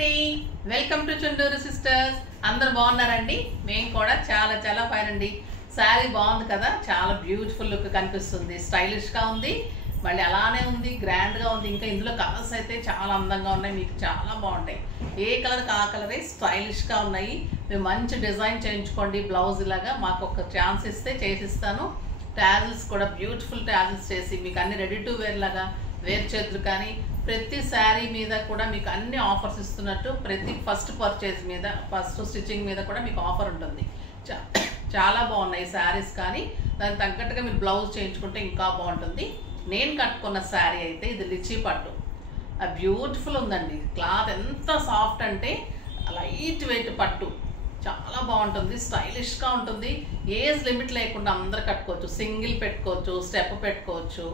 అండి welcome to Chunduru sisters. అందరు బాగున్నారండి? మేము కూడా చాలా చాలా ఫైన్ అండి. శారీ బాగుంది కదా, చాలా బ్యూటిఫుల్ లుక్ కనిపిస్తుంది, స్టైలిష్ గా ఉంది, మళ్ళీ అలానే ఉంది, గ్రాండ్ గా ఉంది. ఇంకా ఇందులో కలర్స్ అయితే చాలా అందంగా ఉన్నాయి, మీకు చాలా బాగుంటాయి. ఏ కలర్ ఆ కలరే స్టైలిష్ గా ఉన్నాయి. మీరు మంచి డిజైన్ చేయించుకోండి. బ్లౌజ్ ఇలాగా మాకు ఒక ఛాన్స్ ఇస్తే చేసిస్తాను. టాజిల్స్ కూడా బ్యూటిఫుల్ టాజిల్స్ చేసి మీకు అన్ని రెడీ టు వేర్ లాగా వేర్ చేతులు కానీ ప్రతి శారీ మీద కూడా మీకు అన్ని ఆఫర్స్ ఇస్తున్నట్టు, ప్రతి ఫస్ట్ పర్చేజ్ మీద, ఫస్ట్ స్టిచ్చింగ్ మీద కూడా మీకు ఆఫర్ ఉంటుంది. చాలా బాగున్నాయి శారీస్. కానీ దానికి తగ్గట్టుగా మీరు బ్లౌజ్ చేయించుకుంటే ఇంకా బాగుంటుంది. నేను కట్టుకున్న శారీ అయితే ఇది లిచీ పట్టు, బ్యూటిఫుల్ ఉందండి. క్లాత్ ఎంత సాఫ్ట్ అంటే లైట్ వెయిట్ పట్టు, చాలా బాగుంటుంది, స్టైలిష్గా ఉంటుంది. ఏజ్ లిమిట్ లేకుండా అందరు కట్టుకోవచ్చు, సింగిల్ పెట్టుకోవచ్చు, స్టెప్ పెట్టుకోవచ్చు.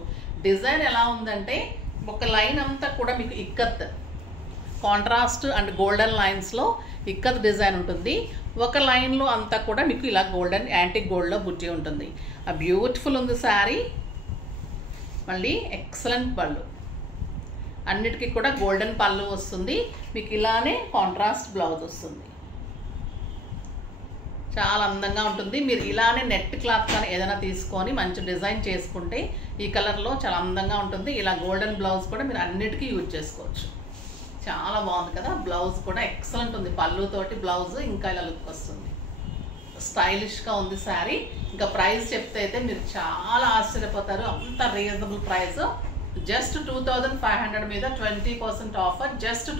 డిజైన్ ఎలా ఉందంటే ఒక లైన్ అంతా కూడా మీకు ఇక్కత్ కాంట్రాస్ట్ అండ్ గోల్డెన్ లైన్స్లో ఇక్కత్ డిజైన్ ఉంటుంది. ఒక లైన్లో అంతా కూడా మీకు ఇలా గోల్డెన్ యాంటిక్ గోల్డ్లో బుట్టి ఉంటుంది. ఆ బ్యూటిఫుల్ ఉంది శారీ. మళ్ళీ ఎక్సలెంట్ పళ్ళు, అన్నిటికీ కూడా గోల్డెన్ పళ్ళు వస్తుంది. మీకు ఇలానే కాంట్రాస్ట్ బ్లౌజ్ వస్తుంది, చాలా అందంగా ఉంటుంది. మీరు ఇలానే నెట్ క్లాత్ కానీ ఏదైనా తీసుకొని మంచి డిజైన్ చేసుకుంటే ఈ కలర్లో చాలా అందంగా ఉంటుంది. ఇలా గోల్డెన్ బ్లౌజ్ కూడా మీరు అన్నిటికీ యూజ్ చేసుకోవచ్చు. చాలా బాగుంది కదా, బ్లౌజ్ కూడా ఎక్సలెంట్ ఉంది. పళ్ళుతోటి బ్లౌజ్ ఇంకా ఇలా లుక్ వస్తుంది, స్టైలిష్గా ఉంది శారీ. ఇంకా ప్రైస్ చెప్తే అయితే మీరు చాలా ఆశ్చర్యపోతారు, అంత రీజనబుల్ ప్రైస్. జస్ట్ 2500 మీద 20% ఆఫర్. జస్ట్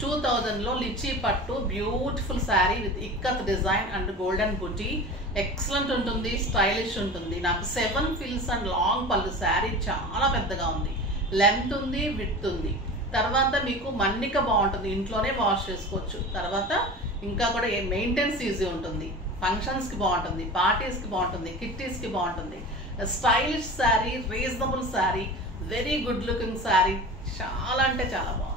2000లో లిచీ పట్టు beautiful sari with ikat design and golden buti. Excellent ఉంటుంది, స్టైలిష్ ఉంటుంది. నాకు 7 ఫిల్స్ అండ్ లాంగ్ పళ్ళు. శారీ చాలా పెద్దగా ఉంది, లెంత్ ఉంది, విడ్త్ ఉంది. తర్వాత మీకు మన్నిక బాగుంటుంది, ఇంట్లోనే వాష్ చేసుకోవచ్చు. తర్వాత ఇంకా కూడా మెయింటెనెన్స్ ఈజీ ఉంటుంది. ఫంక్షన్స్కి బాగుంటుంది, పార్టీస్కి బాగుంటుంది, కిట్టీస్కి బాగుంటుంది. Stylish sari, reasonable sari, very good looking sari, చాలా అంటే చాలా బాగుంది.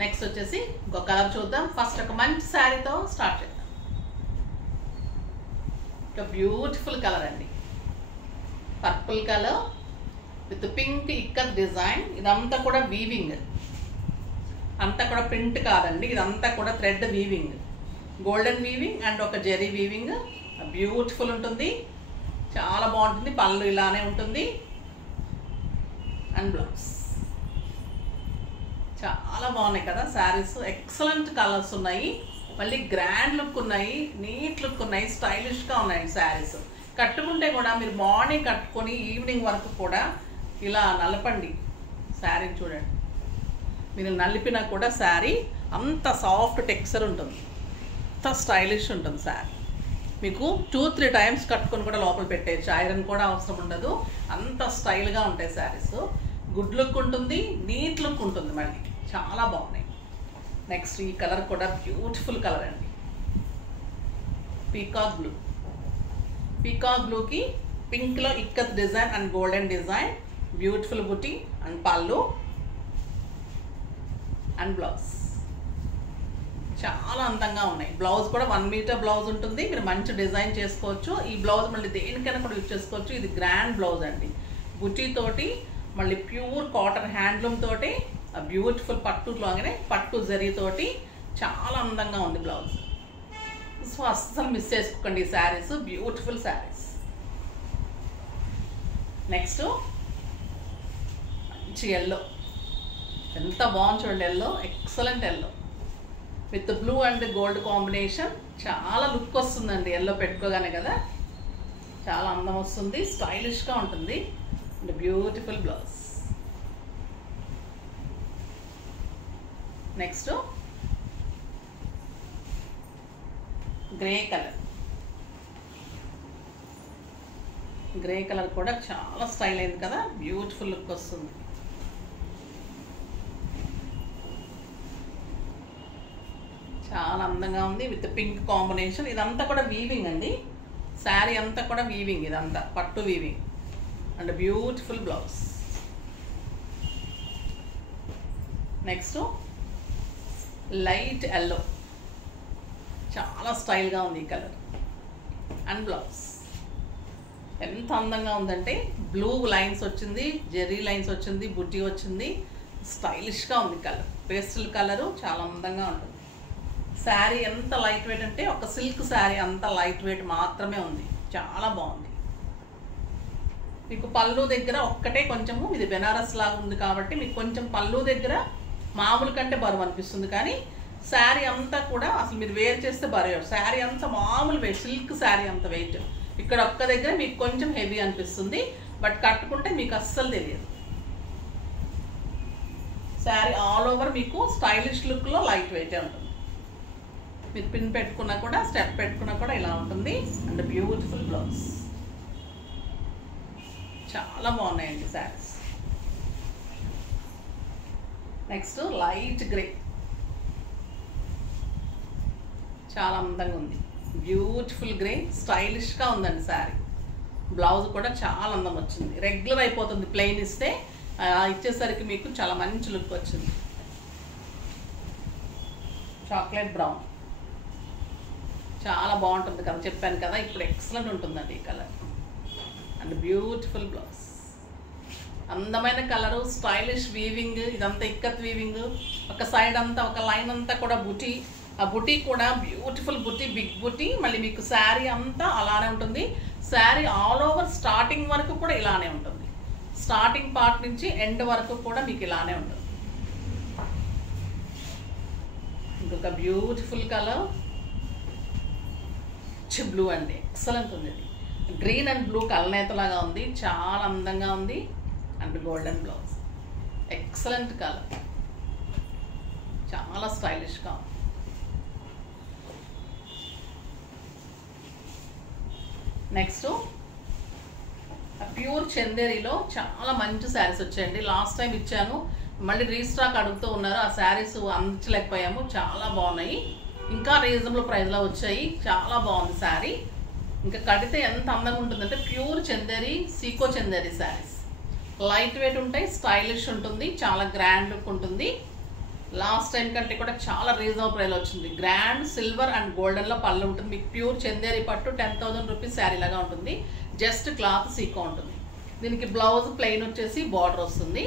నెక్స్ట్ వచ్చేసి ఇంకో కలర్ చూద్దాం. ఫస్ట్ ఒక మంచి శారీతో స్టార్ట్ చేద్దాం. ఒక బ్యూటిఫుల్ కలర్ అండి, purple colour with pink ikat design. ఇదంతా కూడా వీవింగ్, అంతా కూడా ప్రింట్ కాదండి, ఇదంతా కూడా thread weaving, golden weaving and ఒక జెరీ వీవింగ్. బ్యూటిఫుల్ ఉంటుంది, చాలా బాగుంటుంది. పళ్ళు ఇలానే ఉంటుంది అండ్ బ్లౌజ్. చాలా బాగున్నాయి కదా శారీస్, ఎక్సలెంట్ కలర్స్ ఉన్నాయి, మళ్ళీ గ్రాండ్ లుక్ ఉన్నాయి, నీట్ లుక్ ఉన్నాయి, స్టైలిష్గా ఉన్నాయి శారీస్. కట్టుకుంటే కూడా మీరు మార్నింగ్ కట్టుకొని ఈవినింగ్ వరకు కూడా ఇలా నలపండి శారీని. చూడండి, మీరు నలిపినా కూడా శారీ అంత సాఫ్ట్ టెక్స్చర్ ఉంటుంది, అంత స్టైలిష్ ఉంటుంది శారీ. మీకు 2-3 టైమ్స్ కట్టుకొని కూడా లోపల పెట్టేయచ్చు, ఐరన్ కూడా అవసరం ఉండదు. అంత స్టైల్గా ఉంటాయి శారీస్. గుడ్ లుక్ ఉంటుంది, నీట్ లుక్ ఉంటుంది, మళ్ళీ చాలా బాగున్నాయి. నెక్స్ట్ ఈ కలర్ కూడా బ్యూటిఫుల్ కలర్ అండి, పీకాక్ బ్లూ. పీకాక్ బ్లూకి పింక్లో ikat design and golden design, beautiful బుటీ అండ్ పళ్ళు అండ్ బ్లౌజ్. చాలా అందంగా ఉన్నాయి. బ్లౌజ్ కూడా 1 మీటర్ బ్లౌజ్ ఉంటుంది, మీరు మంచి డిజైన్ చేసుకోవచ్చు. ఈ బ్లౌజ్ మళ్ళీ దేనికైనా కూడా యూజ్ చేసుకోవచ్చు. ఇది గ్రాండ్ బ్లౌజ్ అండి, బుటీ తోటి, మళ్ళీ ప్యూర్ కాటన్ హ్యాండ్లూమ్ తోటి, బ్యూటిఫుల్ పట్టులోనే పట్టు జరీతోటి చాలా అందంగా ఉంది బ్లౌజ్. సో అస్సలు మిస్ చేసుకోకండి ఈ శారీస్, బ్యూటిఫుల్ శారీస్. నెక్స్ట్ మంచి ఎల్లో, ఎంత బాగుంది చూడండి. Yellow excellent yellow with blue and gold combination, చాలా లుక్ వస్తుందండి ఎల్లో పెట్టుకోగానే కదా, చాలా అందం వస్తుంది, స్టైలిష్గా ఉంటుంది and beautiful blouse. Next grey colour. Grey colour కూడా చాలా స్టైల్ అయింది కదా, బ్యూటిఫుల్ లుక్ వస్తుంది. చాలా అందంగా ఉంది విత్ పింక్ కాంబినేషన్. ఇదంతా కూడా వీవింగ్ అండి, శారీ అంతా కూడా వీవింగ్, ఇదంతా పట్టు weaving and beautiful blouse. Next light yellow, చాలా స్టైల్గా ఉంది ఈ కలర్ అండ్ బ్లౌజ్. ఎంత అందంగా ఉందంటే బ్లూ లైన్స్ వచ్చింది, జెర్రీ లైన్స్ వచ్చింది, బుట్టి వచ్చింది, స్టైలిష్గా ఉంది కలర్, పేస్టల్ కలరు చాలా అందంగా ఉంటుంది. శారీ ఎంత లైట్ వెయిట్ అంటే ఒక సిల్క్ శారీ అంత లైట్ వెయిట్ మాత్రమే ఉంది, చాలా బాగుంది. మీకు పళ్ళు దగ్గర ఒక్కటే కొంచెము, ఇది బెనారస్ లాగా ఉంది కాబట్టి మీకు కొంచెం పళ్ళు దగ్గర మామూలు కంటే బరువు అనిపిస్తుంది, కానీ శారీ అంతా కూడా అసలు మీరు వేర్ చేస్తే బరువు. శారీ అంతా మామూలు వెయిట్, సిల్క్ శారీ అంత వెయిట్. ఇక్కడ ఒక్క దగ్గర మీకు కొంచెం హెవీ అనిపిస్తుంది, బట్ కట్టుకుంటే మీకు అస్సలు తెలియదు. శారీ ఆల్ ఓవర్ మీకు స్టైలిష్ లుక్లో లైట్ వెయిటే ఉంటుంది. మీరు పిన్ పెట్టుకున్నా కూడా, స్టెప్ పెట్టుకున్నా కూడా ఇలా ఉంటుంది. అండ్ బ్యూటిఫుల్ బ్లౌజ్, చాలా బాగున్నాయండి శారీస్. నెక్స్ట్ లైట్ గ్రే, చాలా అందంగా ఉంది. బ్యూటిఫుల్ గ్రే, స్టైలిష్గా ఉందండి శారీ. బ్లౌజ్ కూడా చాలా అందం వచ్చింది. రెగ్యులర్ అయిపోతుంది ప్లెయిన్ ఇస్తే, ఇచ్చేసరికి మీకు చాలా మంచి లుక్ వచ్చింది. చాక్లెట్ బ్రౌన్ చాలా బాగుంటుంది కదా, చెప్పాను కదా, ఇప్పుడు ఎక్సలెంట్ ఉంటుందండి ఈ కలర్. అండ్ బ్యూటిఫుల్ బ్లౌజ్, అందమైన కలరు, స్టైలిష్ వీవింగ్, ఇదంతా ఇక్కత్ వీవింగ్. ఒక సైడ్ అంతా ఒక లైన్ అంతా కూడా బుటీ, ఆ బుటీ కూడా బ్యూటిఫుల్ బుటీ, బిగ్ బుటీ. మళ్ళీ మీకు శారీ అంతా అలానే ఉంటుంది. శారీ ఆల్ ఓవర్ స్టార్టింగ్ వరకు కూడా ఇలానే ఉంటుంది, స్టార్టింగ్ పార్ట్ నుంచి ఎండ్ వరకు కూడా మీకు ఇలానే ఉంటుంది. ఇంకొక బ్యూటిఫుల్ కలర్ బ్లూ అండి, ఎక్సలెంట్ ఉంది. ఇది గ్రీన్ అండ్ బ్లూ కలనేతలాగా ఉంది, చాలా అందంగా ఉంది. And golden blouse, excellent colour, చాలా స్టైలిష్గా ఉంది. నెక్స్ట్ ప్యూర్ చందేరిలో చాలా మంచి శారీస్ వచ్చాయండి. లాస్ట్ టైం ఇచ్చాను, మళ్ళీ రీస్టాక్ అడుగుతూ ఉన్నారు. ఆ శారీస్ అందించలేకపోయాము, చాలా బాగున్నాయి. ఇంకా రీజనబుల్ ప్రైస్లో వచ్చాయి, చాలా బాగుంది శారీ. ఇంకా కడితే ఎంత అందంగా ఉంటుందంటే ప్యూర్ చందేరి, సీకో చందేరి శారీస్. లైట్ వెయిట్ ఉంటాయి, స్టైలిష్ ఉంటుంది, చాలా గ్రాండ్ లుక్ ఉంటుంది. లాస్ట్ టైం కంటే కూడా చాలా రీజనబుల్ ప్రైస్లో వచ్చింది. గ్రాండ్ సిల్వర్ అండ్ గోల్డెన్లో పళ్ళు ఉంటుంది. మీకు ప్యూర్ చందేరి పట్టు 10,000 రూపీస్ శారీ లాగా ఉంటుంది. జస్ట్ క్లాత్ సీకో ఉంటుంది. దీనికి బ్లౌజ్ ప్లెయిన్ వచ్చేసి బార్డర్ వస్తుంది.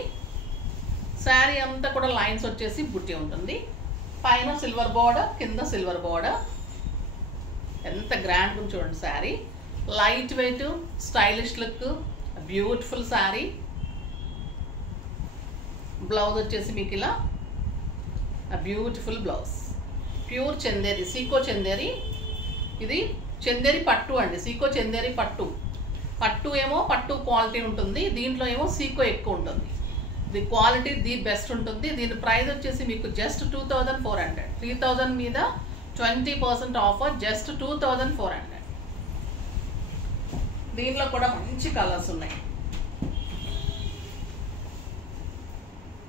శారీ అంతా కూడా లైన్స్ వచ్చేసి బుట్టి ఉంటుంది. పైన సిల్వర్ బార్డర్, కింద సిల్వర్ బార్డర్. ఎంత గ్రాండ్గా చూడండి sari. Light weight, stylish look, beautiful sari. Blouse వచ్చేసి మీకు ఇలా బ్యూటిఫుల్ బ్లౌజ్. ప్యూర్ చందేరి, సీకో చందేరి. ఇది చందేరి పట్టు అండి, సీకో చందేరి పట్టు. పట్టు ఏమో పట్టు క్వాలిటీ ఉంటుంది, దీంట్లో ఏమో సీకో ఎక్కువ ఉంటుంది. ది క్వాలిటీ ది బెస్ట్ ఉంటుంది. దీని ప్రైస్ వచ్చేసి మీకు జస్ట్ 2400. 3000 మీద 20% ఆఫర్, జస్ట్ 2400. దీంట్లో కూడా మంచి కలర్స్ ఉన్నాయి.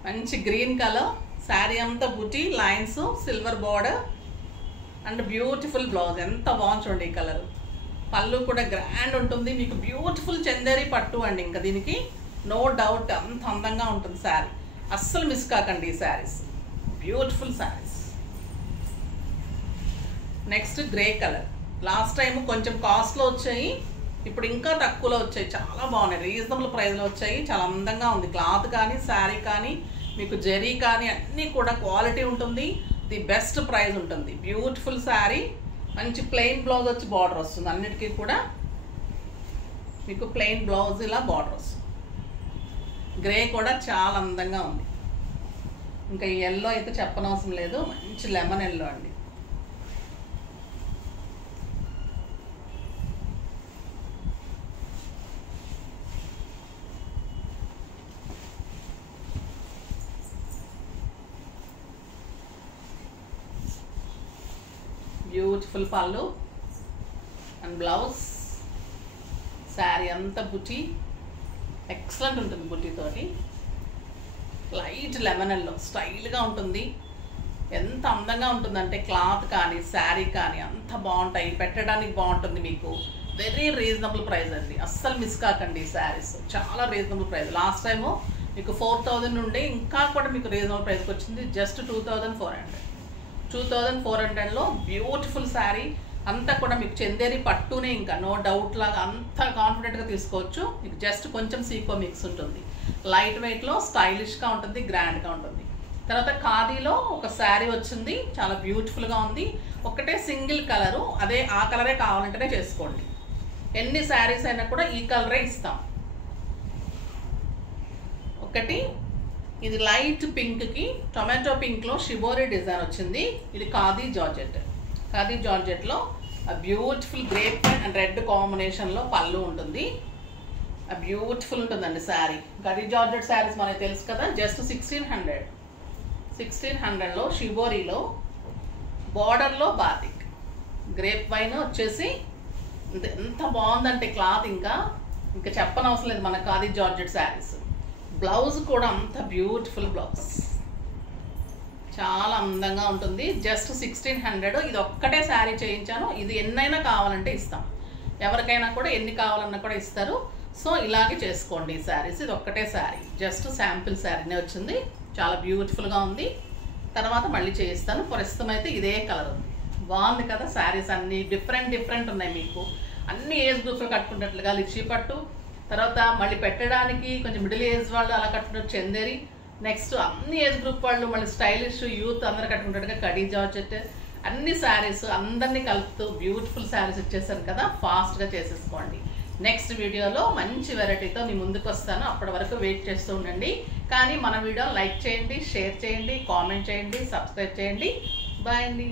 మంచి గ్రీన్ కలర్, శారీ అంతా బుటీ, lines, silver border and beautiful blouse. ఎంత బాగుంది చూడండి ఈ కలర్. పళ్ళు కూడా గ్రాండ్ ఉంటుంది. మీకు బ్యూటిఫుల్ చందేరి పట్టు అండి. ఇంకా దీనికి నో డౌట్ అంత అందంగా ఉంటుంది శారీ. అస్సలు మిస్ కాకండి ఈ saris, beautiful saris. Next grey colour. Last time కొంచెం కాస్ట్లో వచ్చాయి, ఇప్పుడు ఇంకా తక్కువలో వచ్చాయి. చాలా బాగున్నాయి, రీజనబుల్ ప్రైస్లో వచ్చాయి. చాలా అందంగా ఉంది. క్లాత్ కానీ, శారీ కానీ, మీకు జరీ కానీ అన్నీ కూడా క్వాలిటీ ఉంటుంది. ది బెస్ట్ ప్రైస్ ఉంటుంది. బ్యూటిఫుల్ శారీ. మంచి ప్లెయిన్ బ్లౌజ్ వచ్చి బార్డర్ వస్తుంది. అన్నిటికీ కూడా మీకు ప్లెయిన్ బ్లౌజ్ ఇలా బార్డర్ వస్తుంది. గ్రే కూడా చాలా అందంగా ఉంది. ఇంకా ఈ ఎల్లో అయితే చెప్పనవసరం లేదు, మంచి లెమన్ ఎల్లో అండి. బ్యూటిఫుల్ పళ్ళు అండ్ బ్లౌజ్. శారీ అంతా బుటీ, ఎక్సలెంట్ ఉంటుంది బుటీతోటి. లైట్ లెమన్ ఎల్లో, స్టైల్గా ఉంటుంది. ఎంత అందంగా ఉంటుందంటే క్లాత్ కానీ, శారీ కానీ అంత బాగుంటాయి. పెట్టడానికి బాగుంటుంది. మీకు వెరీ రీజనబుల్ ప్రైస్ అండి, అస్సలు మిస్ కాకండి. ఈ శారీస్ చాలా రీజనబుల్ ప్రైస్. లాస్ట్ టైము మీకు 4000 నుండి ఇంకా కూడా మీకు రీజనబుల్ ప్రైస్కి వచ్చింది. జస్ట్ 2400. 2400లో బ్యూటిఫుల్ శారీ. అంతా కూడా మీకు చందేరి పట్టునే, ఇంకా నో డౌట్ లాగా అంత కాన్ఫిడెంట్గా తీసుకోవచ్చు. మీకు జస్ట్ కొంచెం సీకో మిక్స్ ఉంటుంది. లైట్ వెయిట్లో స్టైలిష్గా ఉంటుంది, గ్రాండ్గా ఉంటుంది. తర్వాత ఖాదీలో ఒక శారీ వచ్చింది, చాలా బ్యూటిఫుల్గా ఉంది. ఒకటే సింగిల్ కలరు, అదే ఆ కలరే కావాలంటేనే చేసుకోండి. ఎన్ని శారీస్ అయినా కూడా ఈ కలరే ఇస్తాం. ఒకటి ఇది లైట్ పింక్కి టొమాటో పింక్లో షిబోరి డిజైన్ వచ్చింది. ఇది ఖాదీ జార్జెట్. ఖాదీ జార్జెట్లో బ్యూటిఫుల్ గ్రేప్ అండ్ రెడ్ కాంబినేషన్లో పళ్ళు ఉంటుంది. బ్యూటిఫుల్ ఉంటుందండి శారీ. ఖాదీ జార్జెట్ శారీస్ మనకి తెలుసు కదా, జస్ట్ 1600లో షిబోరిలో బార్డర్లో బాతిక్ గ్రేప్ వైన్ వచ్చేసి ఎంత బాగుందంటే క్లాత్ ఇంకా చెప్పనవసరం లేదు మన ఖాదీ జార్జెట్ శారీస్. బ్లౌజ్ కూడా అంత బ్యూటిఫుల్ బ్లౌజ్, చాలా అందంగా ఉంటుంది. జస్ట్ 1600. ఇది ఒక్కటే శారీ చేయించాను. ఇది ఎన్నైనా కావాలంటే ఇస్తాం, ఎవరికైనా కూడా ఎన్ని కావాలన్నా కూడా ఇస్తారు. సో ఇలాగే చేసుకోండి ఈ శారీస్. ఇది ఒక్కటే శారీ, జస్ట్ శాంపిల్ శారీనే వచ్చింది, చాలా బ్యూటిఫుల్గా ఉంది. తర్వాత మళ్ళీ చేయిస్తాను. ప్రస్తుతం అయితే ఇదే కలర్ ఉంది, బాగుంది కదా. శారీస్ అన్నీ డిఫరెంట్ ఉన్నాయి మీకు, అన్ని ఏజ్ గ్రూప్లో కట్టుకున్నట్లుగా లిప్షీ పట్టు, తర్వాత మళ్ళీ పెట్టడానికి కొంచెం మిడిల్ ఏజ్ వాళ్ళు అలా కట్టుకున్నట్టు చందేరి, నెక్స్ట్ అన్ని ఏజ్ గ్రూప్ వాళ్ళు మళ్ళీ స్టైలిష్ యూత్ అందరూ కట్టుకున్నట్టుగా ఖాదీ జార్జెట్, అన్ని శారీస్ అందరినీ కలుపుతూ బ్యూటిఫుల్ శారీస్ ఇచ్చేసాను కదా. ఫాస్ట్గా చేసేసుకోండి. నెక్స్ట్ వీడియోలో మంచి వెరైటీతో మీ ముందుకు వస్తాను. అప్పటి వరకు వెయిట్ చేస్తూ ఉండండి. కానీ మన వీడియో లైక్ చేయండి, షేర్ చేయండి, కామెంట్ చేయండి, సబ్స్క్రైబ్ చేయండి. బాయ్ అండి.